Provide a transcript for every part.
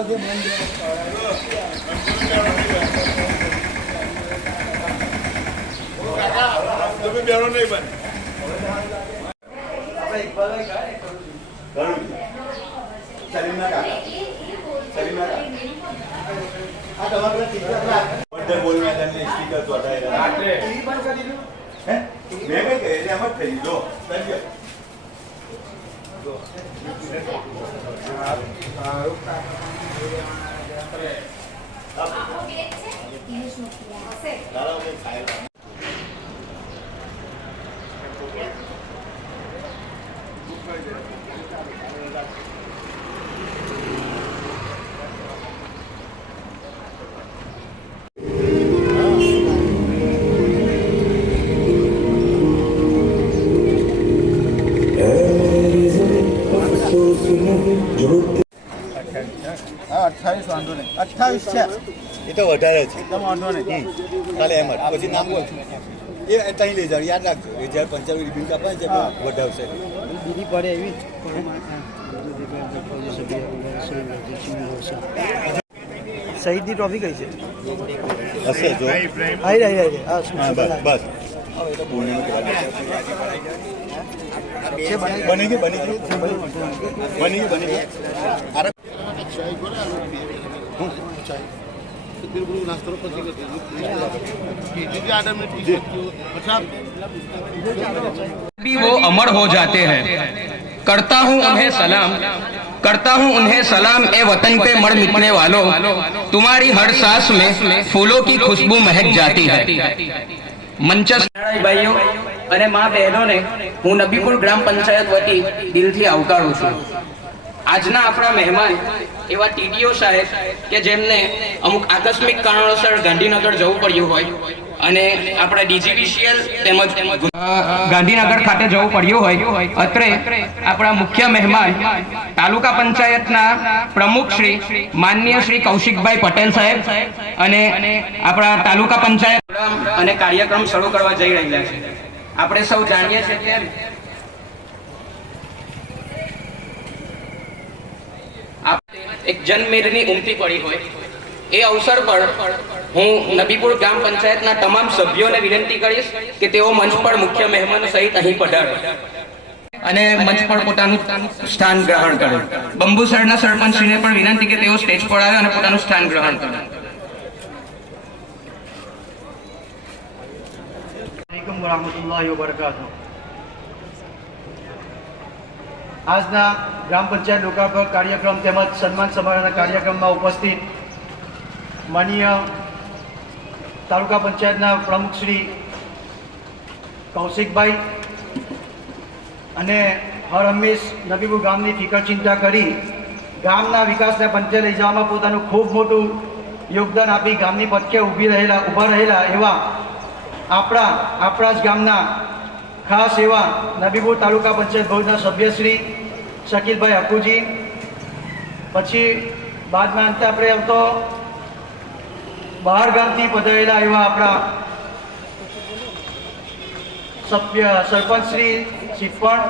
તમે બેરો નહીં બન બોલ મેદાનની સ્પીકર તો મેં કઈ કહે એમ જ થઈ જો अट्ठाईस वांधो नहीं 28 है એ તો વધારે છે तब वांधो नहीं કાલે એમ જ પછી નામ બોલ એ ત્યાં લઈ જાવ યાદ રાખજો 1095 રિબિન કાપા છે વધાવશે दीदी पड़े एवी शहीद की ट्रॉफी कई है હશે જો आई હા બસ બસ બની ગઈ અરે भी वो अमर हो जाते हैं। करता हूँ उन्हें सलाम, करता हूँ उन्हें सलाम ए वतन पे मर मिटने वालों, तुम्हारी हर सांस में फूलों की खुशबू महक जाती है। મંચસ્થ ભાઈઓ અને મા બહેનોને હું નબીપુર ગ્રામ પંચાયત વતી દિલથી આવકારું છું। આજના આપણા મહેમાન એવા ટીડીઓ સાહેબ કે જેમને અમુક આકસ્મિક કારણોસર ગાંધીનગર જવું પડ્યું હોય અને આપણા ડીજીવીસીએલ તેમજ ગાંધીનગર ખાતે જવું પડ્યું હોય, અત્રે આપણા મુખ્ય મહેમાન તાલુકા પંચાયતના પ્રમુખ શ્રી માનનીય શ્રી કૌશિકભાઈ પટેલ સાહેબ અને આપણા તાલુકા પંચાયત અને કાર્યક્રમ શરૂ કરવા જઈ રહ્યા છે। આપણે સૌ જાણીએ છીએ કે એક જનમેદની ઉમટી પડી હોય એ અવસર પર હું નબીપુર ગ્રામ પંચાયતના તમામ સભ્યોને વિનંતી કરીશ કે તેઓ મંચ પર મુખ્ય મહેમાનો સહિત અહીં પધારે અને મંચ પર પોતાનું સ્થાન ગ્રહણ કરે। બંબુસરના સરપંચશ્રીને પણ વિનંતી કે તેઓ સ્ટેજ પર આવે અને પોતાનું સ્થાન ગ્રહણ કરે। આજના ગ્રામ પંચાયત લોકાર્પણ કાર્યક્રમ તેમજ સન્માન સમારોહના કાર્યક્રમમાં ઉપસ્થિત માનનીય તાલુકા પંચાયતના પ્રમુખ શ્રી કૌશિકભાઈ અને હર હંમેશ નબીપુર ગામની ફિકર ચિંતા કરી ગામના વિકાસને પંથે લઈ જવામાં પોતાનું ખૂબ મોટું યોગદાન આપી ગામની પથકે ઊભા રહેલા એવા આપણા જ ગામના ખાસ એવા નબીપુર તાલુકા પંચાયત ભવનના સભ્યશ્રી શકીલભાઈ હકુજી, પછી બાદમાં અંતે આપણે એમ તો બહાર ગામથી પધારેલા એવા આપણા સરપંચ શ્રી સિફણ,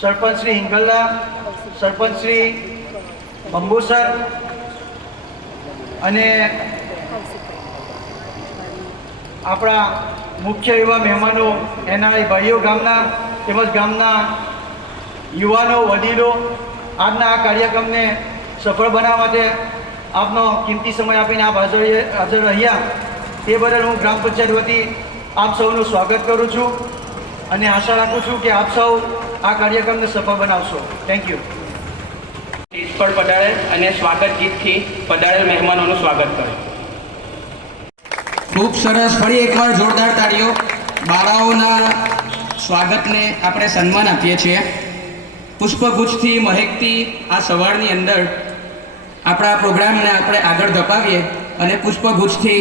સરપંચ શ્રી હિંગલ્લા, સરપંચ શ્રી અંબુસર અને આપણા મુખ્ય એવા મહેમાનો એનઆરઆઈ ભાઈઓ ગામના તેમજ ગામના યુવાનો વડીલો આજના આ કાર્યક્રમને સફળ બનાવવા માટે આપનો કિંમતી સમય આપીને આપ હાજર રહ્યા તે બદલ હું ગ્રામ પંચાયત વતી આપ સૌનું સ્વાગત કરું છું અને આશા રાખું છું કે આપ સૌ આ કાર્યક્રમને સફળ બનાવશો। Thank you. સ્ટેજ પર પધારે અને સ્વાગત ગીતથી પધારેલ મહેમાનોનું સ્વાગત કરે। ખૂબ સરસ, ફરી એકવાર જોરદાર તાળીઓ। બાળાઓના સ્વાગતને આપણે સન્માન આપીએ છીએ। પુષ્પગુચ્છથી મહેકતી આ સવારની અંદર આપણા પ્રોગ્રામને આપણે આગળ ધપાવીએ અને પુષ્પગુચ્છથી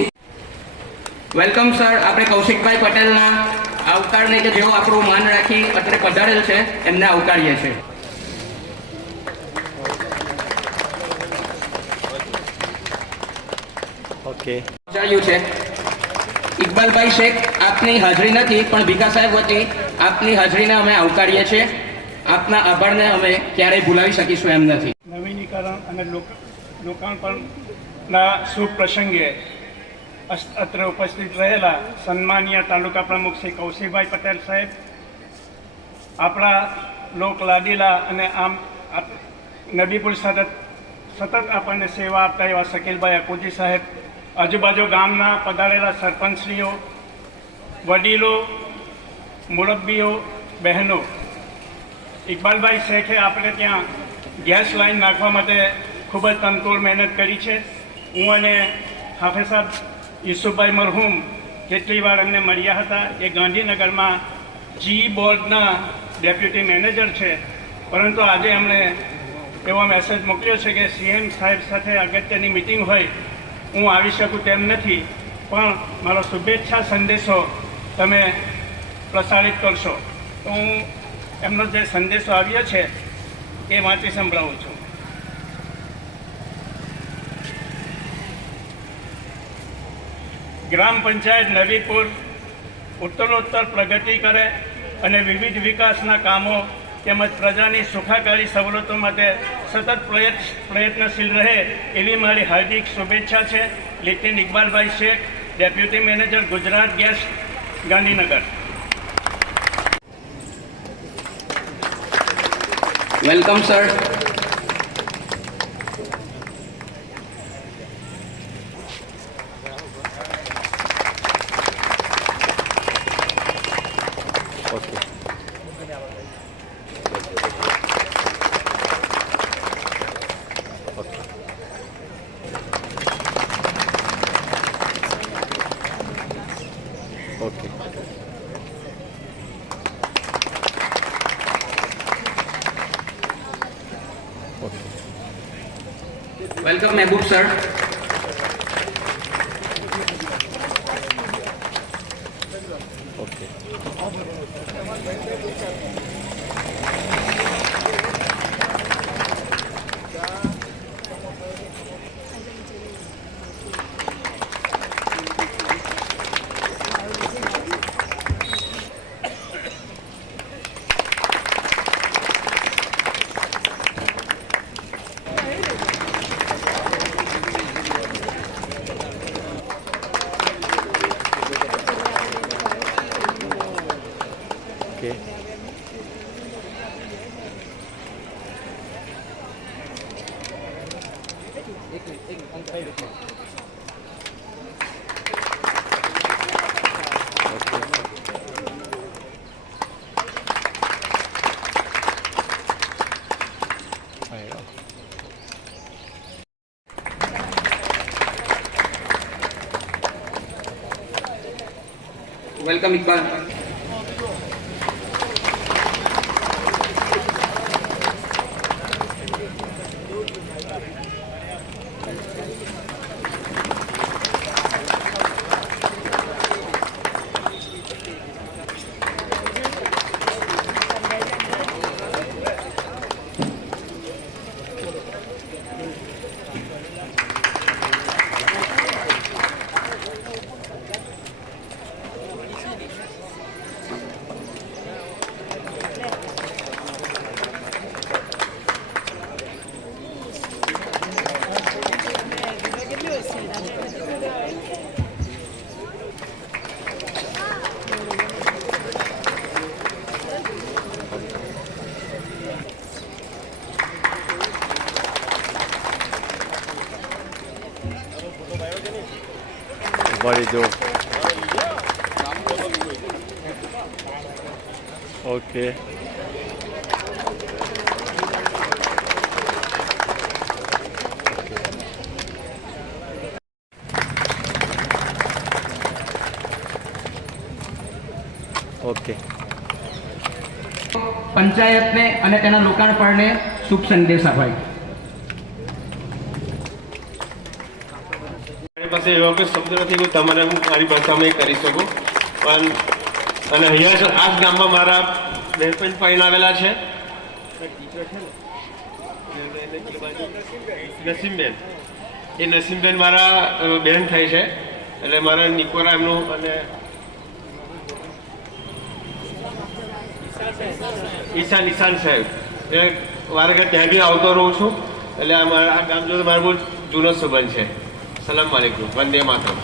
વેલકમ સર। આપણે કૌશિકભાઈ પટેલના આવકારને કે જેઓ આપણું માન રાખી અત્રે પધારેલ છે એમને આવકારીએ છીએ। ઓકે, પહોંચાડ્યું છે ઇકબાલભાઈ શેખ, આપની હાજરી નથી પણ ભીખા સાહેબ વતી આપની હાજરીને અમે આવકારીએ છીએ। આપના આભારને અમે ક્યારેય ભૂલાવી શકીશું એમ નથી। નવીનીકરણ અને લોકાર્પણના શુભ પ્રસંગે અત્રે ઉપસ્થિત રહેલા સન્માનીય તાલુકા પ્રમુખ શ્રી કૌશિકભાઈ પટેલ સાહેબ, આપણા લોકલાડીલા અને આમ નબીપુર સાથે સતત આપણને સેવા આપતા એવા શકીલભાઈ અકુજી સાહેબ, આજુબાજુ ગામના પધારેલા સરપંચશ્રીઓ, વડીલો, મુરબ્બીઓ, બહેનો, ઇકબાલભાઈ શેખે આપણે ત્યાં ગેસ લાઈન નાખવા માટે ખૂબ જ તનતોડ મહેનત કરી છે. હું અને હાફિઝ સાહેબ યુસુફભાઈ મરહૂમ કેટલી વાર એમને મળ્યા હતા. એ ગાંધીનગરમાં જી બોર્ડના ડેપ્યુટી મેનેજર છે, પરંતુ આજે એમણે એવો મેસેજ મોકલ્યો છે કે સીએમ સાહેબ સાથે અગત્યની મિટિંગ હોય, હું આવી શકું તેમ નથી, પણ મારો શુભેચ્છા સંદેશો તમે પ્રસારિત કરશો. તો હું એમનો જે સંદેશો આવ્યો છે એ વાંચી સંભળાવું છું. ગ્રામ પંચાયત નબીપુર ઉત્તરોત્તર પ્રગતિ કરે અને વિવિધ વિકાસના કામો તેમજ પ્રજાની સુખાકારી સવલતો માટે સતત પ્રયત્નશીલ રહે એવી મારી હાર્દિક શુભેચ્છા છે. લેફ્ટનન્ટ ઇકબાલભાઈ Shaikh, deputy manager, Gujarat Gas, Gandhinagar. Welcome sir. Okay. Welcome Mehboob sir. Okay. Okay. Welcome Iqbal. What do you do? Okay. Okay. પંચાયતને અને તેના લોકાર્પણને શુભ સંદેશ અપાય. મારી પાસે એવા કોઈ શબ્દ નથી કે તમારે હું મારી ભાષામાં કરી શકું, પણ અને અહીંયા આ જ ગામમાં મારા બહેનપણી આવેલા છે, નસીમબેન. એ નસીમબેન મારા બહેન થાય છે, એટલે મારા નિકોરા એમનું અને ઈશાન સાહેબ એ વારે ત્યાં બી આવતો રહું છું. એટલે આ ગામ જોડે મારો બહુ જૂનો સંબંધ છે. સલામ વાલેકુમ, વંદે માતરમ.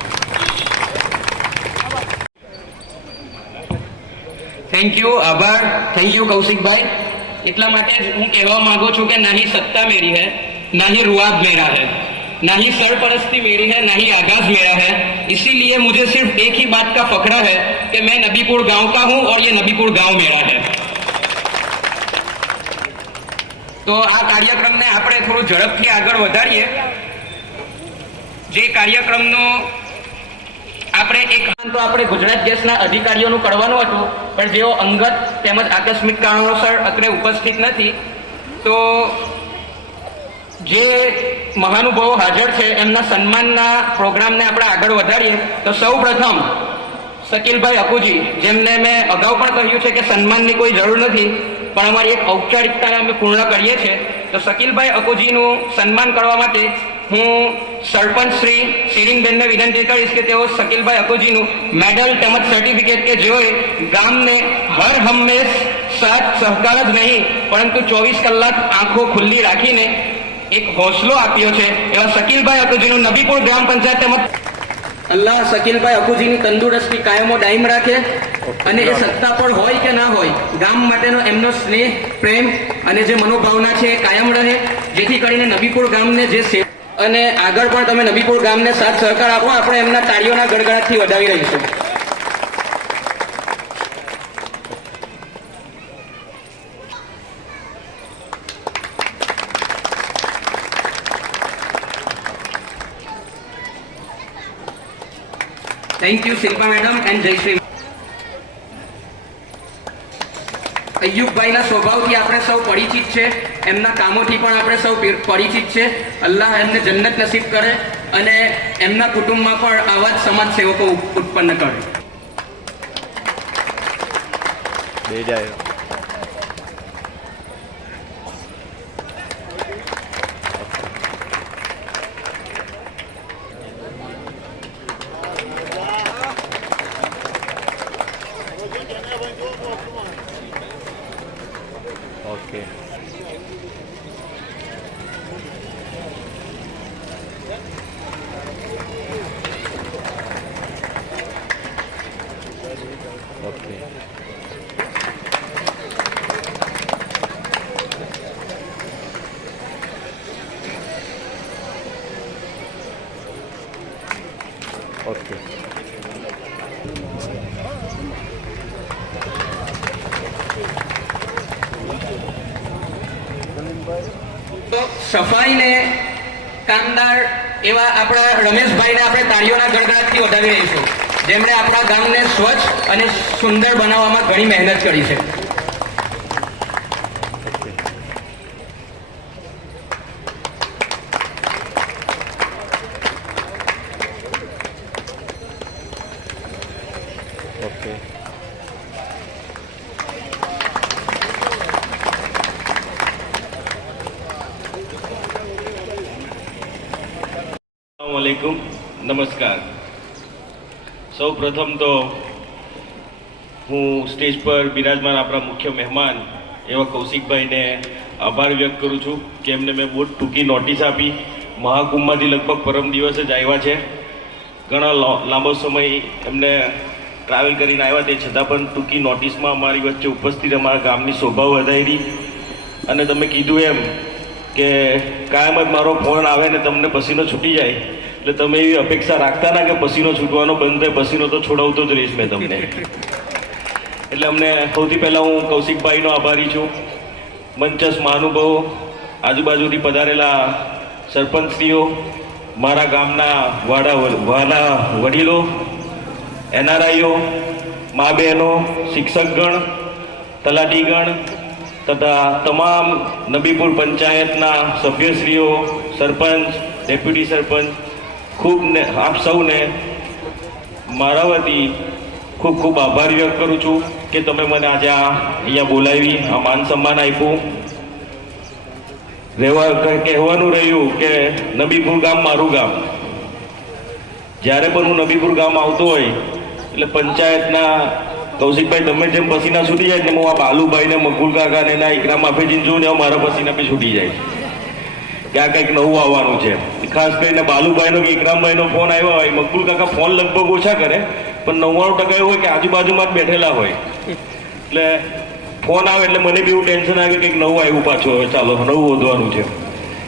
થેન્ક યુ, આભાર. Thank you Kaushikbhai. એટલા માટે જ હું કહેવા માંગુ છું કે ના ही सत्ता मेरी है, ना ही रुआब मेरा है, ना ही सरपरस्ती मेरी है, ना ही आगाज मेरा है. इसीलिए मुझे सिर्फ एक ही बात का फखरा है कि मैं नबीपुर गांव का हूं और ये नबीपुर गांव मेरा है. તો આ કાર્યક્રમને આપણે થોડું ઝડપથી આગળ વધારીએ. જે કાર્યક્રમનો આપણે એક તો આપણે ગુજરાત ગેસના અધિકારીઓનું કરવાનું હતું, પણ જેઓ અંગત તેમજ આકસ્મિક કારણોસર અત્રે ઉપસ્થિત નથી, તો જે મહાનુભાવો હાજર છે એમના સન્માનના પ્રોગ્રામને આપણે આગળ વધારીએ. તો સૌ પ્રથમ શકીલભાઈ અકુજી, જેમને મેં અગાઉ પણ કહ્યું છે કે સન્માનની કોઈ જરૂર નથી, પણ અમારી એક ઔપચારિકતાને અમે પૂર્ણ કરીએ છીએ. તો શકીલભાઈ અકુજીનું સન્માન કરવા માટે હું સરપંચ શ્રી શિરીનબેનને વિનંતી કરીશ કે તેઓ શકીલભાઈ અકુજીનું મેડલ તેમજ સર્ટિફિકેટ કે જેઓએ ગામને હર હંમેશ સાથ સહકાર જ નહીં પરંતુ 24 કલાક આંખો ખુલ્લી રાખીને એક હોસલો આપ્યો છે એવા શકીલભાઈ અકુજીનું નબીપુર ગ્રામ પંચાયત તેમજ અલ્લાહ શકીલભાઈ અકુજીની તંદુરસ્તી કાયમો દાયમ રાખે અને એ સત્તા પર હોય કે ના હોય ગામ માટેનો એમનો સ્નેહ, પ્રેમ અને જે મનોભાવના છે એ કાયમ રહે, જેથી કરીને નબીપુર ગામને જે અને આગળ પણ તમે નબીપુર ગામને સાથ સહકાર આપો. આપણે એમના તાળીઓના ગડગડાટથી વધાવી રહીશું. Thank you Shilpa madam and Jayshree. અય્યુબભાઈના સ્વભાવથી આપણે સૌ પરિચિત છે, એમના કામોથી પણ આપણે સૌ પરિચિત છે. અલ્લાહ એમને જન્નત નસીબ કરે અને એમના કુટુંબમાં પણ આવા જ સમાજ સેવકો ઉત્પન્ન કરે. Okay. Okay. Okay. સફાઈને કામદાર એવા આપણા રમેશભાઈને આપણે તાળીઓના ગડગડાટથી વધાવી રહીશું, જેમણે આપણા ગામને સ્વચ્છ અને સુંદર બનાવવામાં ઘણી મહેનત કરી છે. Okay. વાલેકુમ, નમસ્કાર. સૌ પ્રથમ તો હું સ્ટેજ પર બિરાજમાન આપણા મુખ્ય મહેમાન એવા કૌશિકભાઈને આભાર વ્યક્ત કરું છું કે એમને મેં બહુ ટૂંકી નોટિસ આપી. મહાકુંભમાંથી લગભગ પરમ દિવસે જ આવ્યા છે. ઘણા લાંબો સમય એમને ટ્રાવેલ કરીને આવ્યા, તે છતાં પણ ટૂંકી નોટિસમાં અમારી વચ્ચે ઉપસ્થિત અમારા ગામની શોભા વધારી. અને તમે કીધું એમ કે કાયમ જ મારો ફોન આવે ને તમને પસીનો છૂટી જાય, એટલે તમે એવી અપેક્ષા રાખતા ના કે પસીનો છૂટવાનો બંધ થાય, પસીનો તો છોડાવતો જ રહીશ મેં તમને. એટલે અમને સૌથી પહેલાં હું કૌશિકભાઈનો આભારી છું. મંચસ્થ મહાનુભાવો, આજુબાજુથી પધારેલા સરપંચશ્રીઓ, મારા ગામના વાલા વડીલો, એનઆરઆઈઓ, મા બહેનો, શિક્ષકગણ, તલાટીગણ તથા તમામ નબીપુર પંચાયતના સભ્યશ્રીઓ, સરપંચ, ડેપ્યુટી સરપંચ, ખૂબ આપ સૌને મારા વતી ખૂબ ખૂબ આભાર વ્યક્ત કરું છું કે તમે મને આજે અહીંયા બોલાવી, આ માન સન્માન આપ્યું. કહેવાનું રહ્યું કે નબીપુર ગામ મારું ગામ. જ્યારે પણ હું નબીપુર ગામ આવતો હોય એટલે પંચાયતના કૌશિકભાઈ તમે જેમ પસીના છૂટી જાય ને હું આ બાલુભાઈને, મકબૂલ કાકાને, ના ઇકરામ આફેજીને જોઉં ને મારા પસીના બી છૂટી જાય. કે આ કંઈક નવું આવવાનું છે. ખાસ કરીને બાલુભાઈનો કે ઇકરામભાઈનો ફોન આવ્યો હોય, મકબૂલ કાકા ફોન લગભગ ઓછા કરે, પણ 99% એવું હોય કે આજુબાજુમાં જ બેઠેલા હોય, એટલે ફોન આવે એટલે મને બી એવું ટેન્શન આવે કે કંઈક નવું આવ્યું પાછું, હવે ચાલો નવું વધવાનું છે.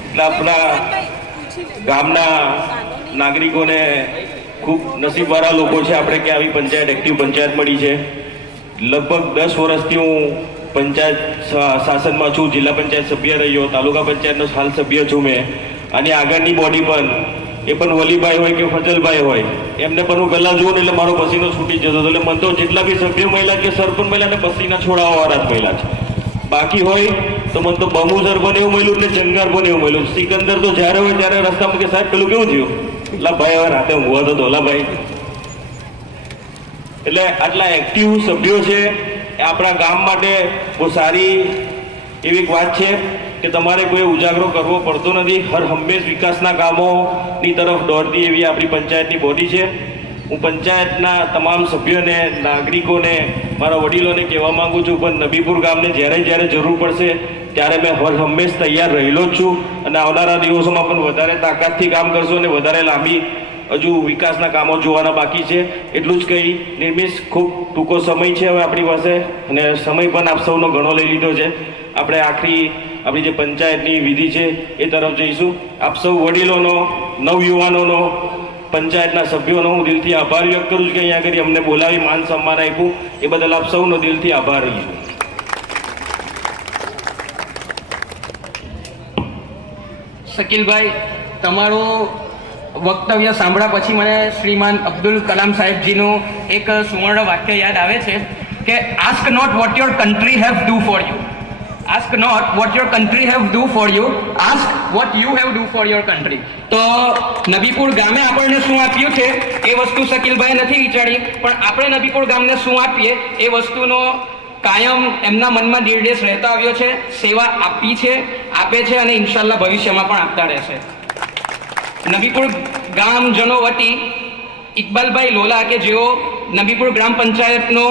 એટલે આપણા ગામના નાગરિકોને ખૂબ નસીબવાળા લોકો છે આપણે કે આવી પંચાયત, એક્ટિવ પંચાયત મળી છે. લગભગ 10 વર્ષથી હું પંચાયત શાસનમાં છું, જિલ્લા પંચાયત સભ્ય રહ્યો, તાલુકા પંચાયતનો હાલ સભ્ય છું મેં. અને આગળની બોડી પણ, એ પણ વલીભાઈ હોય કે ફજલભાઈ હોય, એમને પણ હું ગલ્લા જોઉં ને એટલે મારો પસીનો છૂટી જતો હતો. એટલે મને તો જેટલા બી સભ્ય મહિલા કે સરપંચ મહિલાને પસીના છોડાવવાવાળા જ મહિલા છે. બાકી હોય તો મને તો બમુસર પણ એવું મળ્યું ને જંગાર પણ એવું મળ્યું. સિકંદર તો જ્યારે હોય ત્યારે રસ્તામાં કે સાહેબ પેલું કેવું થયું, એટલે ભાઈ હવે રાતે ઊંઘવા તો ધોલાભાઈ. એટલે આટલા એક્ટિવ સભ્યો છે એ આપણા ગામ માટે બહુ સારી એવી એક વાત છે કે તમારે કોઈ ઉજાગરો કરવો પડતો નથી. હર હંમેશ વિકાસના કામોની તરફ દોડતી એવી આપણી પંચાયતની બોડી છે. હું પંચાયતના તમામ સભ્યોને, નાગરિકોને, મારા વડીલોને કહેવા માંગુ છું, પણ નબીપુર ગામને જ્યારે જરૂર પડશે ત્યારે મેં હર હંમેશ તૈયાર રહેલો જ છું. અને આવનારા દિવસોમાં પણ વધારે તાકાતથી કામ કરશું અને વધારે લાંબી હજુ વિકાસના કામો જોવાના બાકી છે. એટલું જ કહી નિર્મિશ, ખૂબ ટૂંકો સમય છે હવે આપણી પાસે, અને સમય પણ આપ સૌનો ઘણો લઈ લીધો છે. આપણે આખરી આપણી જે પંચાયતની વિધિ છે એ તરફ જઈશું. આપ સૌ વડીલોનો, નવયુવાનોનો, પંચાયતના સભ્યોનો હું દિલથી આભાર વ્યક્ત કરું છું કે અહીંયા આગળ અમને બોલાવી માન સન્માન આપ્યું, એ બદલ આપ સૌનો દિલથી આભાર છું. શકીલભાઈ, તમારું વક્તવ્ય સાંભળ્યા પછી મને શ્રીમાન અબ્દુલ કલામ સાહેબજીનું એક સુવર્ણ વાક્ય યાદ આવે છે કે ask not what your country have do for you, ask not what your country have do for you, ask what you have do for your country. તો નબીપુર ગામે આપણને શું આપ્યું છે એ વસ્તુ શકીલભાઈ નથી વિચારી, પણ આપણે નબીપુર ગામને શું આપીએ એ વસ્તુનો કાયમ એમના મનમાં નિર્દેશ રહેતો આવ્યો છે. સેવા આપી છે, આપે છે અને ઇન્શાલ્લાહ ભવિષ્યમાં પણ આપતા રહેશે. નબીપુર ગામજનો વતી ઇકબાલભાઈ લોલા કે જેઓ નબીપુર ગ્રામ પંચાયતનો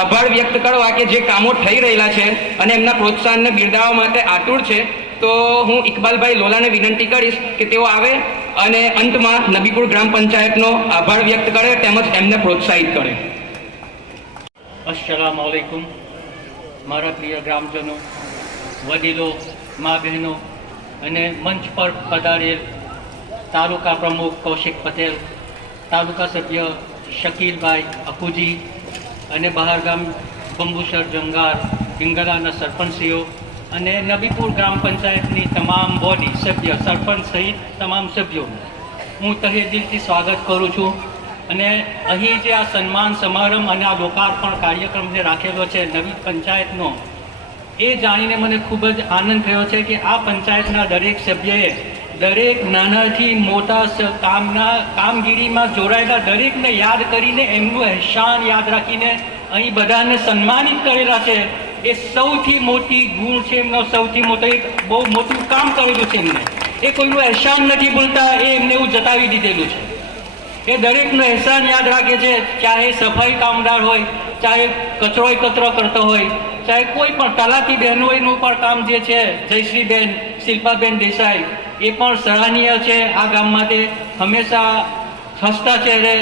આભાર વ્યક્ત કરવા કે જે કામો થઈ રહેલા છે અને એમના પ્રોત્સાહનને બિરદાવવા માટે આતુર છે, તો હું ઇકબાલભાઈ લોલાને વિનંતી કરીશ કે તેઓ આવે અને અંતમાં નબીપુર ગ્રામ પંચાયતનો આભાર વ્યક્ત કરે તેમજ એમને પ્રોત્સાહિત કરે. અસ્સલામુ અલૈકુમ. મારા પ્રિય ગ્રામજનો, વડીલો, મા બહેનો અને મંચ પર પધારેલ તાલુકા પ્રમુખ કૌશિક પટેલ, તાલુકા સભ્ય શકીલભાઈ અકુજી અને બહારગામ બંબુસર, જંગાર, પિંગલાના સરપંચીઓ અને નબીપુર ગ્રામ પંચાયતની તમામ બોડી સભ્ય, સરપંચ સહિત તમામ સભ્યો, હું તહે દિલથી સ્વાગત કરું છું. અને અહીં જે આ સન્માન સમારંભ અને આ લોકાર્પણ કાર્યક્રમ જે રાખેલો છે નવી પંચાયતનો, એ જાણીને મને ખૂબ જ આનંદ થયો છે કે આ પંચાયતના દરેક સભ્યએ દરેક નાનાથી મોટા કામગીરીમાં જોડાયેલા દરેકને યાદ કરીને એમનું અહેસાન યાદ રાખીને અહીં બધાને સન્માનિત કરેલા છે. એ સૌથી મોટી ગુણ છે એમનો, સૌથી મોટો એક બહુ મોટું કામ કરેલું છે એમને. એ કોઈનું અહેસાન નથી ભૂલતા, એ એમને એવું જતાવી દીધેલું છે. એ દરેકનું અહેસાન યાદ રાખે છે, ચાહે સફાઈ કામદાર હોય, ચાહે કચરો એકત્ર કરતો હોય, ચાહે કોઈ પણ તલાટી બહેનોનું પણ કામ જે છે, જયશ્રીબેન, શિલ્પાબેન દેસાઈ, એ પણ સરાહનીય છે. આ ગામ માટે હંમેશા હસતા ચહેરે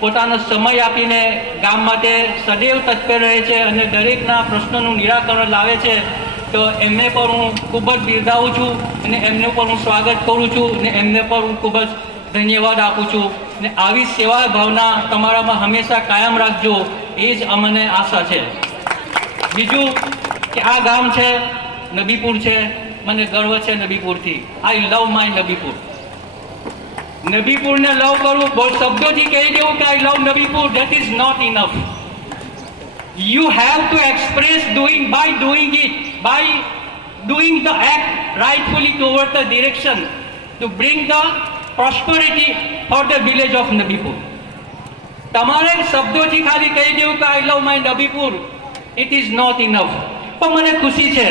પોતાનો સમય આપીને ગામ માટે સદૈવ તત્પર રહે છે અને દરેકના પ્રશ્નોનું નિરાકરણ લાવે છે. તો એમને પણ હું ખૂબ જ બિરદાવું છું અને એમનું પણ હું સ્વાગત કરું છું અને એમને પણ હું ખૂબ જ ધન્યવાદ આપું છું. ને આવી સેવા ભાવના તમારામાં હંમેશા કાયમ રાખજો, એ જ અમને આશા છે. બીજું કે આ ગામ છે નબીપુર છે, મને ગર્વ છે નબીપુરથી. આઈ લવ માય નબીપુર. નબીપુરને લવ કરવું, બહુ શબ્દોથી કહી દેવું કે I love Nabipur, that is not enough. You have to express by doing it, by doing the act rightfully toward the direction to bring the prosperity for the village of Nabipur. તમારે શબ્દોથી ખાલી કહી દેવું કે I love my Nabipur, it is not enough. પણ મને ખુશી છે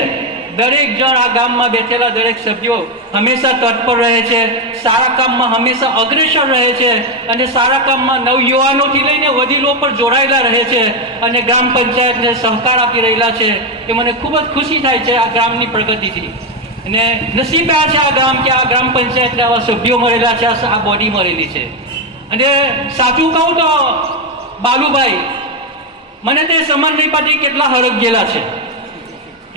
દરેક જણ આ ગામમાં બેઠેલા દરેક સભ્યો હંમેશા તત્પર રહે છે, સારા કામમાં હંમેશા અગ્રેસર રહે છે અને સારા કામમાં નવયુવાનોથી લઈને વડીલો પર જોડાયેલા રહે છે અને ગ્રામ પંચાયતને સહકાર આપી રહેલા છે. એ મને ખૂબ જ ખુશી થાય છે આ ગ્રામની પ્રગતિથી. અને નસીબદાર છે આ ગામ કે આ ગ્રામ પંચાયતના આવા સભ્યો મળેલા છે, આ બોડી મળેલી છે. અને સાચું કહું તો બાલુભાઈ મને તે સમજ નહીં પડતી કેટલા હરખ ગયેલા છે.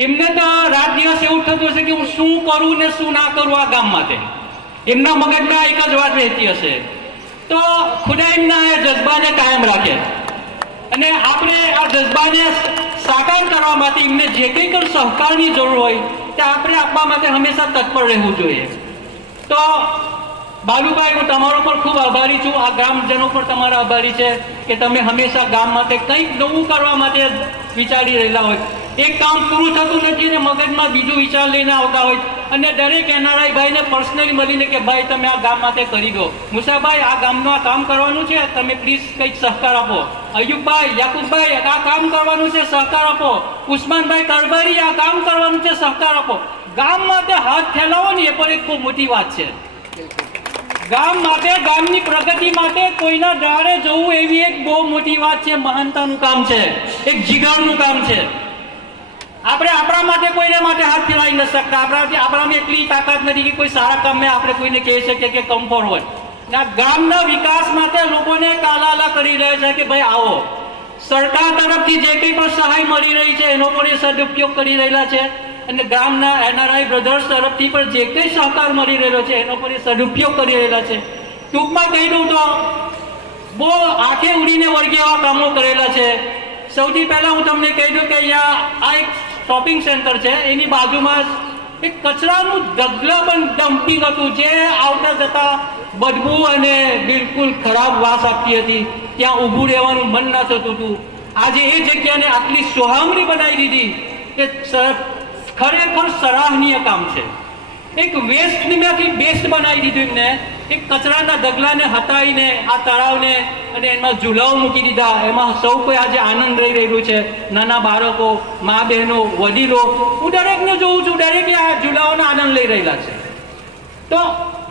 એમને તો રાત દિવસ એવું થતું હશે કે હું શું કરું ને શું ના કરું આ ગામ માટે. એમના મગજમાં એક જ વાત રહેતી હશે. તો ખુદા એમના એ જજ્બાને કાયમ રાખે અને આપણે આ જજ્બાને સાકાર કરવા માટે એમને જે કંઈ પણ સહકારની જરૂર હોય તે આપણે આપવા માટે હંમેશા તત્પર રહેવું જોઈએ. તો બાલુભાઈ, હું તમારો પણ ખૂબ આભારી છું. આ ગ્રામજનો પણ તમારા આભારી છે કે તમે હંમેશા ગામ માટે કંઈક નવું કરવા માટે વિચારી રહેલા હોય. એક કામ પૂરું થતું નથી ને મગજમાં બીજું વિચાર લઈને આવતા હોય અને દરેક એનઆરઆઈ ભાઈને પર્સનલી મળીને કે ભાઈ તમે આ ગામ માટે કરી દો. મુસાભાઈ, આ ગામનું આ કામ કરવાનું છે, તમે પ્લીઝ કંઈક સહકાર આપો. અયુબભાઈ, યાકુબભાઈ, આ કામ કરવાનું છે, સહકાર આપો. ઉસ્માનભાઈ કરબારી, આ કામ કરવાનું છે, સહકાર આપો. ગામ માટે હાથ ફેલાવો ને એ પણ એક ખૂબ મોટી વાત છે. ગામ માટે, ગામની પ્રગતિ માટે કોઈના દાડે જવું એવી એક બહુ મોટી વાત છે. મહાનતાનું કામ છે, એક જીગરનું કામ છે. આપણે આપણા માટે કોઈને માટે હાથ ફેલાવી ન શકતા. આપણામાં એટલી તાકાત નથી કે કોઈ સારા કામમાં આપણે કોઈને કહી શકીએ કે કમ ફોરવર્ડ. ગામના વિકાસ માટે લોકોને કાલાલા કરી રહ્યા છે કે ભાઈ આવો. સરકાર તરફથી જે કંઈ પણ સહાય મળી રહી છે એનો પણ એ સદુપયોગ કરી રહેલા છે અને ગામના એનઆરઆઈ બ્રધર્સ તરફથી પણ જે કંઈ સહકાર મળી રહેલો છે એનો પણ એ સદુપયોગ કરી રહેલા છે. ટૂંકમાં કહી દઉં તો બહુ આંખે ઉડીને વળગે એવા કામો કરેલા છે. સૌથી પહેલા હું તમને કહી દઉં કે અહીંયા આ એક શોપિંગ સેન્ટર છે, એની બાજુમાં એક કચરાનું ઢગલાબંધ ડમ્પિંગ હતું જે આવતા જતા બદબુ અને બિલકુલ ખરાબ વાસ આપતી હતી. ત્યાં ઊભું રહેવાનું મન ના થતું હતું. આજે એ જગ્યાને આટલી સોહામણી બનાવી દીધી કે ખરેખર સરાહનીય કામ છે. એક વેસ્ટમાંથી બેસ્ટ બનાવી દીધું એમને. એક કચરાના ઢગલાને હટાવીને આ તળાવને અને એમાં ઝૂલાઓ મૂકી દીધા. એમાં સૌ કોઈ આજે આનંદ લઈ રહ્યું છે. નાના બાળકો, મા બહેનો, વડીલો, હું દરેકને જોઉં છું, દરેકે આ ઝૂલાઓનો આનંદ લઈ રહેલા છે. તો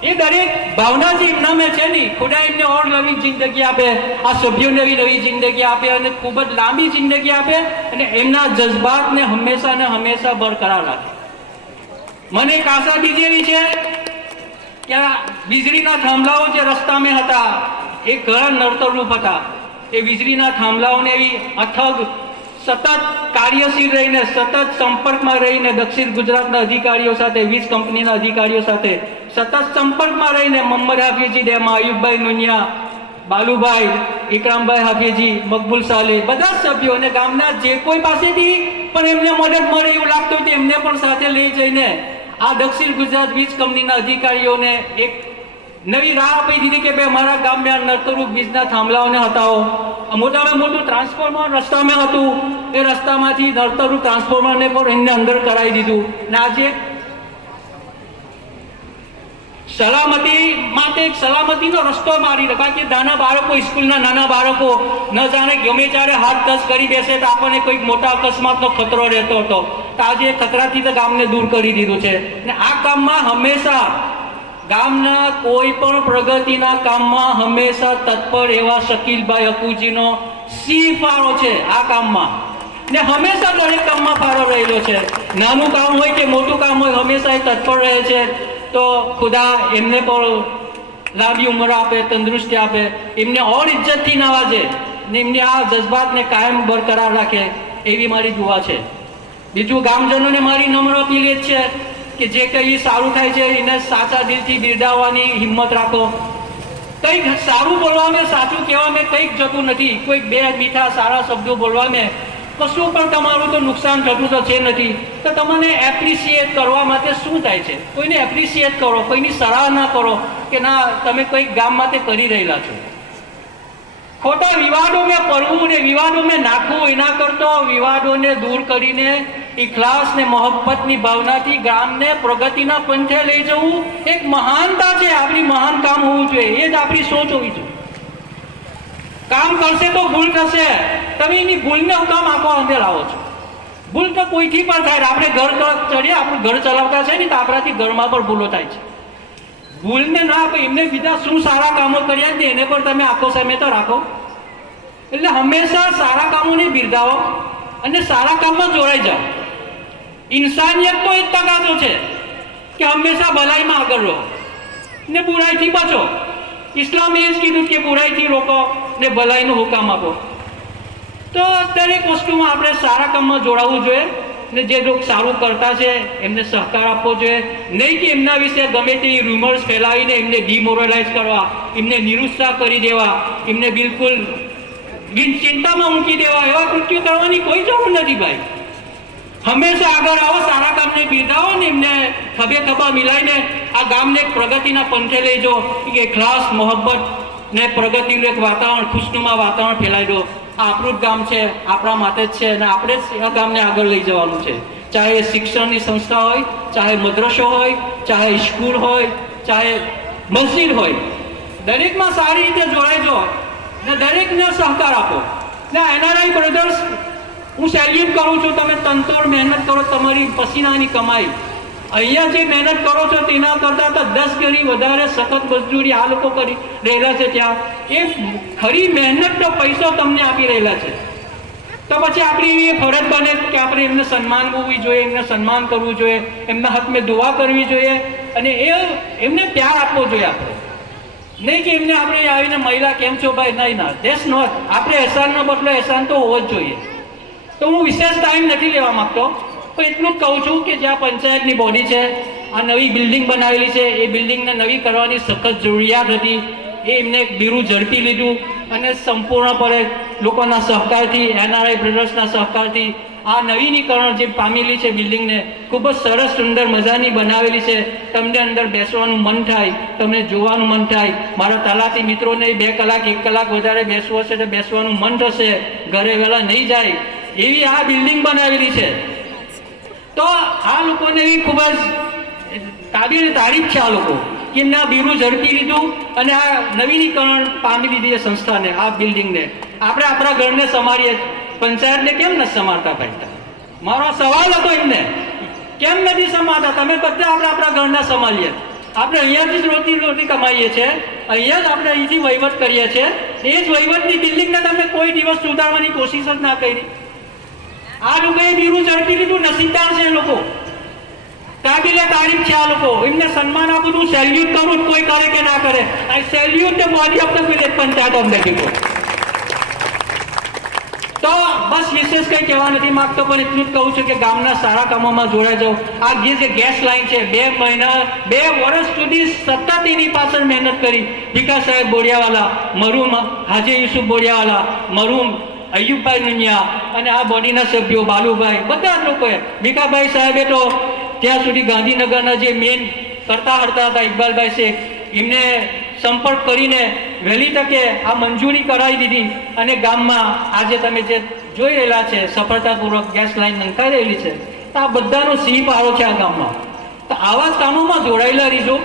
એ દરેક ભાવના જે એમનામાં છે ને, ખુદા એમને ઓર નવી જિંદગી આપે, આ સભ્યોને નવી જિંદગી આપે અને ખૂબ જ લાંબી જિંદગી આપે અને એમના જજ્બાતને હંમેશા ને હંમેશા બરકરાર રાખે. મને એક આશા બીજી એવી છે કે આ વીજળીના થાંભલાઓ જે રસ્તામાં હતા એ ઘણા નડતરરૂપ હતા. એ વીજળીના થાંભલાઓને એવી અથગ સતત કાર્યશીલ રહીને, સતત સંપર્કમાં રહીને દક્ષિણ ગુજરાતના અધિકારીઓ સાથે, વીજ કંપનીના અધિકારીઓ સાથે સતત સંપર્કમાં રહીને મોહમ્મદ હાફીજી ડેમા, અયુબભાઈ નુનિયા, બાલુભાઈ, ઇકરામભાઈ હાફીજી, મકબૂલ સાલે, બધા સભ્યો અને ગામના જે કોઈ પાસેથી પણ એમને મદદ મળે એવું લાગતું હોય એમને પણ સાથે લઈ જઈને આ દક્ષિણ ગુજરાત વીજ કંપનીના અધિકારીઓને એક નવી રાહ આપી દીધી કે ભાઈ અમારા ગામમાં નડતરરૂપ વીજના થાંભલાઓને હટાવો. મોટામાં મોટું ટ્રાન્સફોર્મર રસ્તામાં હતું, એ રસ્તામાંથી નડતરરૂપ ટ્રાન્સફોર્મરને પણ એમને અંદર કરાવી દીધું. અને આજે સલામતી માટે એક સલામતીનો રસ્તો મારી રહ્યા કે નાના બાળકો, સ્કૂલના નાના બાળકો ન જાણે ગમે ત્યારે હાથ ટચ કરી બેસે તો આપણને કોઈક મોટા અકસ્માતનો ખતરો રહેતો હતો. તો આજે એ ખતરાથી તો ગામને દૂર કરી દીધું છે. અને આ કામમાં હંમેશા ગામના કોઈ પણ પ્રગતિના કામમાં હંમેશા તત્પર એવા શકીલભાઈ અકુજીનો સિંહ ફાળો છે આ કામમાં. ને હંમેશા દરેક કામમાં ફાળો રહેલો છે. નાનું કામ હોય કે મોટું કામ હોય હંમેશા એ તત્પર રહે છે. તો ખુદા એમને પણ લાંબી ઉંમર આપે, તંદુરસ્તી આપે, એમને ઓર ઇજ્જતથી નવાજે ને એમને આ જજ્બાતને કાયમ બરકરાર રાખે એવી મારી દુઆ છે. બીજું ગામજનોને મારી નમ્ર અપીલ એ જ છે કે જે કંઈ સારું થાય છે એને સાચા દિલથી બિરદાવવાની હિંમત રાખો. કંઈક સારું બોલવામાં, સાચું કહેવામાં કંઈક જતું નથી. કોઈક બે મીઠા સારા શબ્દો બોલવામાં કશું પણ તમારું તો નુકસાન થતું તો છે નથી. તો તમને એપ્રિશિએટ કરવા માટે શું થાય છે? કોઈને એપ્રિશિએટ કરો, કોઈની સરાહના કરો કે ના તમે કંઈક ગામ માટે કરી રહેલા છો. ખોટા વિવાદોમાં પડવું ને વિવાદોમાં નાખવું એના કરતો વિવાદોને દૂર કરીને ઇખલાસ ને મોહબ્બતની ભાવનાથી ગામને પ્રગતિના પંથે લઈ જવું એક મહાનતા છે. આપણી મહાન કામ હોવું જોઈએ, એ જ આપણી સોચ હોવી જોઈએ. કામ કરશે તો ભૂલ થશે, તમે એની ભૂલને હું કામ આંખો અંધે લાવો છો? ભૂલ તો કોઈથી પણ થાય. આપણે ઘર ચડીએ, આપણું ઘર ચલાવતા છે ને તો આપણાથી ઘરમાં પણ ભૂલો થાય છે. ભૂલને ના આપે, એમને બીજા શું સારા કામો કર્યા ને એને પણ તમે આંખો સામે તો રાખો. એટલે હંમેશા સારા કામોને બિરદાવો અને સારા કામમાં જોડાઈ જાઓ. ઇન્સાનિયત તો એક તકાતો છે કે હંમેશા ભલાઈમાં આગળ રહો ને બુરાઈથી બચો. ઇસ્લામે એ જ કીધું કે બુરાઈથી રોકો ને ભલાઈનો હુકામ આપો. તો દરેક વસ્તુમાં આપણે સારા કામમાં જોડાવવું જોઈએ ને જે લોકો સારું કરતા છે એમને સહકાર આપવો જોઈએ. નહીં કે એમના વિશે ગમે તે રૂમર્સ ફેલાવીને એમને ડિમોરલાઇઝ કરવા, એમને નિરુત્સાહ કરી દેવા, એમને બિલકુલ ચિંતામાં મૂકી દેવા, એવા કૃત્યો કરવાની કોઈ જરૂર નથી ભાઈ. હંમેશા આગળ આવો, સારા કામને બિરદાવો ને એમને ખભે ખભા મિલાઈને આ ગામને એક પ્રગતિના પંથે લઈ જાઓ, કે ક્લાસ મોહબ્બત ને પ્રગતિનું એક વાતાવરણ, ખુશનુમા વાતાવરણ ફેલાઈ દો. આ આપણું જ ગામ છે, આપણા માટે જ છે અને આપણે જ આ ગામને આગળ લઈ જવાનું છે. ચાહે શિક્ષણની સંસ્થા હોય, ચાહે મદ્રસો હોય, ચાહે સ્કૂલ હોય, ચાહે મસ્જિદ હોય, દરેકમાં સારી રીતે જોડાઈ જાઓ ને દરેકને સહકાર આપો. ને એનઆરઆઈ બ્રધર્સ હું સેલ્યુટ કરું છું. તમે તનતોડ મહેનત કરો, તમારી પસીનાની કમાઈ. અહીંયા જે મહેનત કરો છો તેના કરતાં તો 10 ગણી વધારે સખત મજદૂરી આ લોકો કરી રહેલા છે. ત્યાં એ ખરી મહેનતનો પૈસો તમને આપી રહેલા છે. તો પછી આપણી એ ફરજ બને કે આપણે એમને સન્માન કરવું જોઈએ, એમને સન્માન કરવું જોઈએ, એમના હાથમાં દુઆ કરવી જોઈએ અને એમને પ્યાર આપવો જોઈએ. આપણે નહીં કે એમને આપણે આવીને મહિલા કેમ છો ભાઈ, નહીં ના, દેશ નોટ. આપણે એહસાનનો બદલો એહસાન તો હોવો જ જોઈએ. તો હું વિશેષ ટાઈમ નથી લેવા માંગતો, પણ એટલું જ કહું છું કે જ્યાં પંચાયતની બોડી છે, આ નવી બિલ્ડિંગ બનાવેલી છે, એ બિલ્ડિંગને નવી કરવાની સખત જરૂરિયાત હતી. એ એમને બીરું ઝડપી લીધું અને સંપૂર્ણપણે લોકોના સહકારથી, એનઆરઆઈ બ્રધર્સના સહકારથી આ નવીનીકરણ જે પામેલી છે બિલ્ડિંગને ખૂબ જ સરસ સુંદર મજાની બનાવેલી છે. તમને અંદર બેસવાનું મન થાય, તમને જોવાનું મન થાય. મારા તલાટી મિત્રોને 2 કલાક 1 કલાક વધારે બેસવું હશે તો બેસવાનું મન થશે, ઘરે વહેલા નહીં જાય એવી આ બિલ્ડિંગ બનાવેલી છે. તો આ લોકોને એવી ખૂબ જ કાબિલ તારીફ છે આ લોકો કે એમને આ બીરું ઝડપી લીધું અને આ નવીનીકરણ પામી લીધી છે સંસ્થાને, આ બિલ્ડિંગને. આપણે આપણા ઘરને સંભાળીએ, પંચાયતને કેમ નથી સંભાળતા ભાઈ? મારો સવાલ હતો એમને, કેમ નથી સંભાળતા? તમે બધા આપણે આપણા ઘરના સંભાળીએ. આપણે અહીંયાથી જ રોટી કમાઈએ છીએ, અહીંયા જ આપણે અહીંથી વહીવટ કરીએ છીએ. એ જ વહીવટની બિલ્ડિંગને તમે કોઈ દિવસ સુધારવાની કોશિશ જ ના કરી. આ લોકોએ બીરું ઝડપી લીધું. નસીબદાર છે એ લોકો, કાબિલે તારીફ છે આ લોકો. એમને સન્માન આપું, હું સેલ્યુટ કરું, કોઈ કરે કે ના કરે. I salute the body of the village panchayat of the people. તો બસ વિશેષ કંઈ કહેવા નથી માંગતો, પણ એટલું જ કહું છું કે ગામના સારા કામોમાં જોડાઈ જાઓ. આ જે ગેસ લાઈન છે, 2 મહિના 2 વર્ષ સુધી સતત એની પાછળ મહેનત કરી. ભીખા સાહેબ બોડિયાવાલા, મરહુમ હાજી યુસુફ બોડિયાવાલા, મરહુમ અયુબભાઈ નુનિયા અને આ બોડીના સભ્યો બાલુભાઈ, બધા જ લોકોએ. ભીખાભાઈ સાહેબે તો ત્યાં સુધી ગાંધીનગરના જે મેન કરતા હરતા હતા ઇકબાલભાઈ શેખ, એમને સંપર્ક કરીને વહેલી તકે આ મંજૂરી કરાવી દીધી અને ગામમાં આજે તમે જે જોઈ રહેલા છે સફળતાપૂર્વક ગેસ લાઈન નંખાઈ રહેલી છે. તો આ બધાનો સિંહ પાળો છે આ ગામમાં. તો આવા જ કામોમાં જોડાયેલા રહીજો,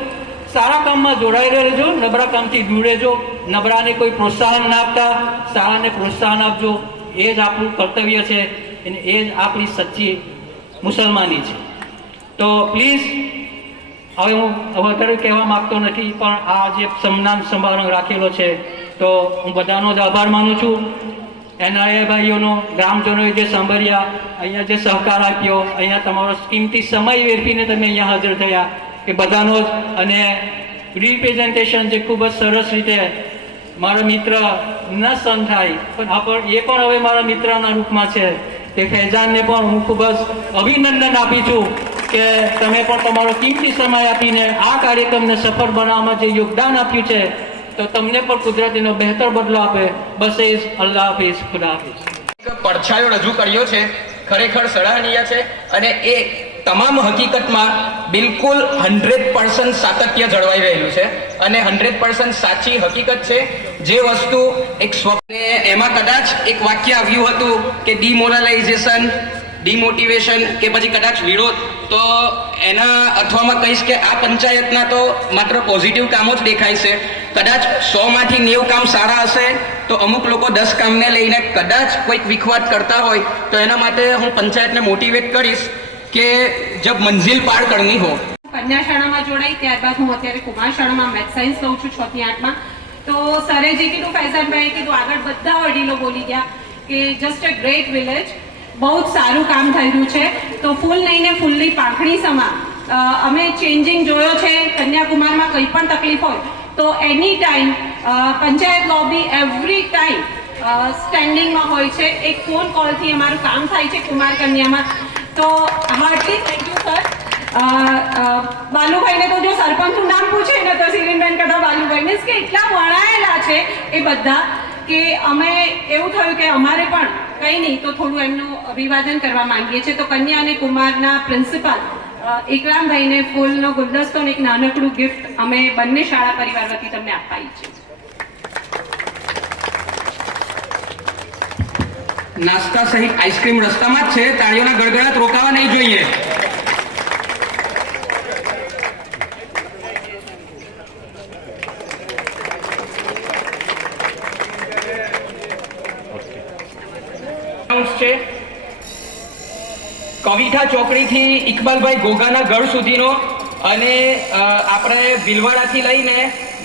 સારા કામમાં જોડાયેલા રહેજો, નબળા કામથી દૂર રહેજો. નબળાને કોઈ પ્રોત્સાહન ના આપતા, સારાને પ્રોત્સાહન આપજો. એ જ આપણું કર્તવ્ય છે અને એ જ આપણી સચ્ચી મુસલમાની છે. તો પ્લીઝ, હવે હું વધારે કહેવા માગતો નથી, પણ આ જે સન્માન સમારોહ રાખેલો છે તો હું બધાનો જ આભાર માનું છું. એનઆરઆઈ ભાઈઓનો, ગ્રામજનોએ જે સાંભળ્યા, અહીંયા જે સહકાર આપ્યો, અહીંયા તમારો કિંમતી સમય વેરફીને તમે અહીંયા હાજર થયા, એ બધાનો જ. અને રિપ્રેઝન્ટેશન જે ખૂબ જ સરસ રીતે મારા મિત્ર ન સન થાય, પણ એ પણ હવે મારા મિત્રના રૂપમાં છે, તે ફૈઝાનને પણ હું ખૂબ જ અભિનંદન આપી છું કે તમે પણ તમારો કિંમતી સમય આપીને આ કાર્યક્રમને સફળ બનાવવામાં જે યોગદાન આપ્યું છે, તો તમને પણ કુદરતીનો બહેતર બદલો આપે. બસ એ જ. અલ્લાહ હાફિઝ, ખુદા હાફિઝ. પડછાયો રજૂ કર્યો છે, ખરેખર સરાહનીય છે અને એ તમામ હકીકતમાં બિલકુલ 100% સાતત્ય જળવાઈ રહેલું છે અને 100% સાચી હકીકત છે. જે વસ્તુ એક સ્વપ્ને એમાં કદાચ એક વાક્ય આવ્યું હતું કે ડિમોરલાઇઝેશન, ડિમોટિવેશન કે પછી કદાચ વિરોધ, તો એના અથવામાં કહીશ કે આ પંચાયતના તો માત્ર પોઝિટિવ કામો જ દેખાય છે. કદાચ 100માંથી 90 કામ સારા હશે તો અમુક લોકો 10 કામને લઈને કદાચ કોઈક વિખવાદ કરતા હોય તો એના માટે હું પંચાયતને મોટિવેટ કરીશ કે જબ મંઝિલ પાર કરની હો. કન્યા શાળામાં જોડાઈ, ત્યારબાદ હું અત્યારે કુમાર શાળામાં મેથ સાયન્સ લઉં છું 6 થી 8માં. તો સરે જે કીધું, ફૈઝાનભાઈએ કીધું, આગળ બધા વડીલો બોલી ગયા કે જસ્ટ અ ગ્રેટ વિલેજ, બહુ જ સારું કામ થઈ રહ્યું છે. તો ફૂલ લઈને ફૂલની પાંખડી સમા અમે ચેન્જિંગ જોયો છે કન્યાકુમારમાં કંઈ પણ તકલીફ હોય તો any time panchayat lobby every time સ્ટેન્ડિંગમાં હોય છે. એક ફોન કોલથી અમારું કામ થાય છે કુમાર કન્યામાં. તો હાર્ટલી થેન્ક યુ સર. બાલુભાઈને તો જો સરપંચનું નામ પૂછે ને તો સિરીનબેન કરતા બાલુભાઈ મીન્સ કે એટલા વણાયેલા છે એ બધા કે અમે એવું થયું કે અમારે પણ કંઈ નહીં તો થોડું એમનું અભિવાદન કરવા માંગીએ છીએ. તો કન્યા અને કુમારના પ્રિન્સિપાલ ઇકરામભાઈને ફૂલનો ગુલદસ્તો અને એક નાનકડું ગિફ્ટ અમે બંને શાળા પરિવાર વતી તમને આપવા ઈચ્છીએ છીએ. નાસ્તા સહિત આઈસ્ક્રીમ રસ્તામાં જ છે. તાળીઓના ગડગડાટ રોકાવા નહીં જોઈએ. છે કવિઠા ચોકડીથી ઇકબાલભાઈ ગોગાના ઘર સુધીનો અને આપણે ભીલવાડાથી લઈને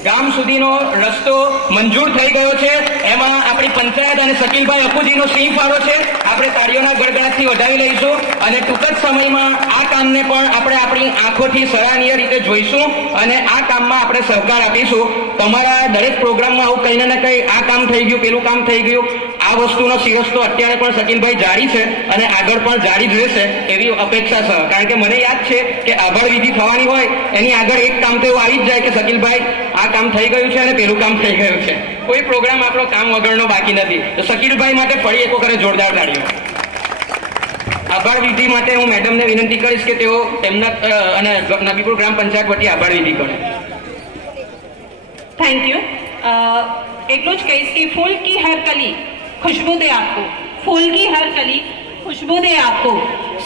ગામ સુધીનો રસ્તો મંજૂર થઈ ગયો છે. એમાં આપણી પંચાયત અને શકીલભાઈ અપુજીનો સિંહ ફાળો છે. આપણે તાળીઓના ગડગડાટથી વધાવી લઈશું અને ટૂંક જ સમયમાં આ કામને પણ આપણે આપણી આંખોથી સરાહનીય રીતે જોઈશું અને આ કામમાં આપણે સહકાર આપીશું. તમારા દરેક પ્રોગ્રામમાં આવું કંઈ ને કંઈ આ કામ થઈ ગયું, પેલું કામ થઈ ગયું, આ વસ્તુનો સિરસ તો અત્યારે પણ શકીલભાઈ જારી છે અને આગળ પણ જારી જ રહેશે એવી અપેક્ષા છે. કારણ કે મને યાદ છે કે આભાર વિધિ થવાની હોય એની આગળ એક કામ તો એવું આવી જ જાય કે શકીલભાઈ આ કામ થઈ ગયું છે અને પેલું કામ થઈ ગયું છે. કોઈ પ્રોગ્રામ આપણો કામ વગરનો બાકી નથી. તો શકીલભાઈ માટે ફરી એક વખત જોરદાર તાળીઓ. આભાર વિધિ માટે હું મેડમને વિનંતી કરીશ કે તેઓ તેમના અને નબીપુર ગ્રામ પંચાયત વતી આભાર વિધિ કરે. Thank you. એટલું જ કહીશ કે फूल की हर कली खुशबू दे आपको, फूल की हर कली खुशबू दे आपको,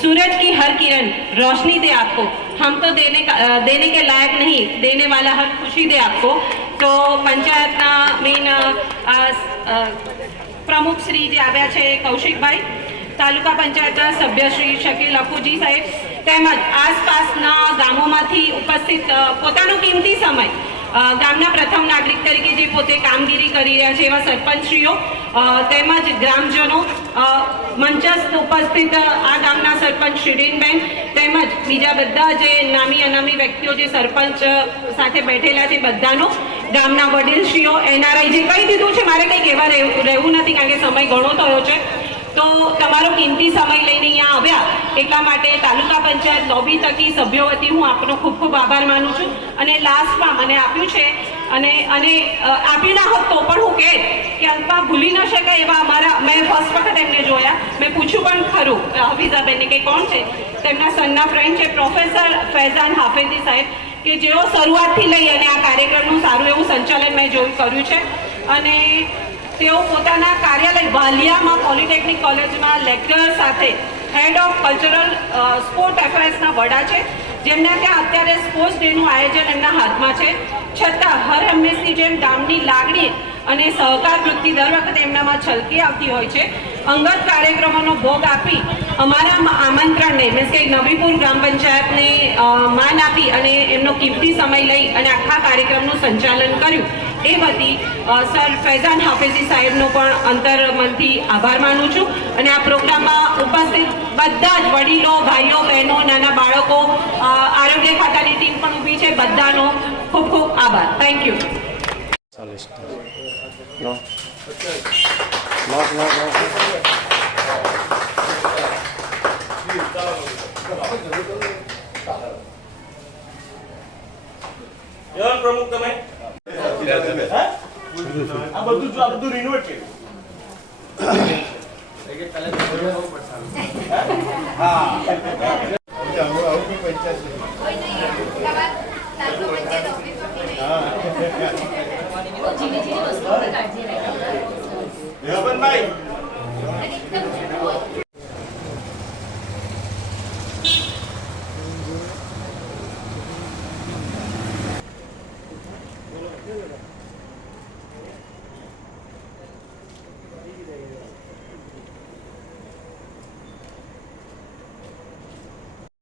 सूरज की हर किरण रोशनी दे आपको. हम तो देने के लायक नहीं, देने वाला हर खुशी दे आपको. તો પંચાયતના મેઇન પ્રમુખ શ્રી જે આવ્યા છે કૌશિકભાઈ, તાલુકા પંચાયતના સભ્ય શ્રી શકીલ અપુજી સાહેબ તેમજ આસપાસના ગામોમાંથી ઉપસ્થિત પોતાનો કિંમતી સમય ગામના પ્રથમ નાગરિક તરીકે જે પોતે કામગીરી કરી રહ્યા છે એવા સરપંચશ્રીઓ તેમજ ગ્રામજનો, મંચસ્થ ઉપસ્થિત આ ગામના સરપંચ શિરીનબેન તેમજ બીજા બધા જે નામી અનામી વ્યક્તિઓ જે સરપંચ સાથે બેઠેલા છે બધાનો, ગામના વડીલશ્રીઓ, એનઆરઆઈ જે કહી દીધું છે મારે કંઈ કહેવા રહેવું નથી કારણ કે સમય ઘણો થયો છે. તો તમારો કિંમતી સમય લઈને અહીંયા આવ્યા એટલા માટે તાલુકા પંચાયત લોબી થકી સભ્યો વતી હું આપનો ખૂબ ખૂબ આભાર માનું છું. અને લાસ્ટમાં મને આપ્યું છે અને આપ્યું ના હોત તો પણ હું કહે કે અંતમાં ભૂલી ન શકાય એવા અમારા, મેં ફર્સ્ટ વખત એમને જોયા, મેં પૂછ્યું પણ ખરું હફીઝાબેનને કે કોણ છે, તેમના સનના ફ્રેન્ડ છે પ્રોફેસર ફૈઝાન હાફેઝી સાહેબ કે જેઓ શરૂઆતથી લઈ અને આ કાર્યક્રમનું સારું એવું સંચાલન મેં કર્યું છે. અને તેઓ પોતાના કાર્યાલય વાલિયામાં પોલિટેકનિક કોલેજમાં લેક્ચર સાથે હેડ ઓફ કલ્ચરલ સ્પોર્ટ એફેર્સના વડા છે, જેમના ત્યાં અત્યારે સ્પોર્ટ્સ ડેનું આયોજન એમના હાથમાં છે. છતાં હર હંમેશની જેમ ગામની લાગણી અને સહકાર વૃત્તિ દર વખતે એમનામાં છલકી આવતી હોય છે. અંગત કાર્યક્રમોનો ભોગ આપી અમારા આમંત્રણને મીન્સ કે નબીપુર ગ્રામ પંચાયતને માન આપી અને એમનો કિંમતી સમય લઈ અને આખા કાર્યક્રમનું સંચાલન કર્યું એ વતી સર ફૈઝાન હાફેઝી સાહેબનો પણ અંતરમનથી આભાર માનું છું. અને આ પ્રોગ્રામમાં ઉપસ્થિત બધા જ વડીલો, ભાઈઓ, બહેનો, નાના બાળકો, આરોગ્ય ખાતાની ટીમ પણ ઊભી છે, બધાનો ખૂબ ખૂબ આભાર. Thank you. પ્રમુખ તમે આ બધું રિનોવેટ કર્યું.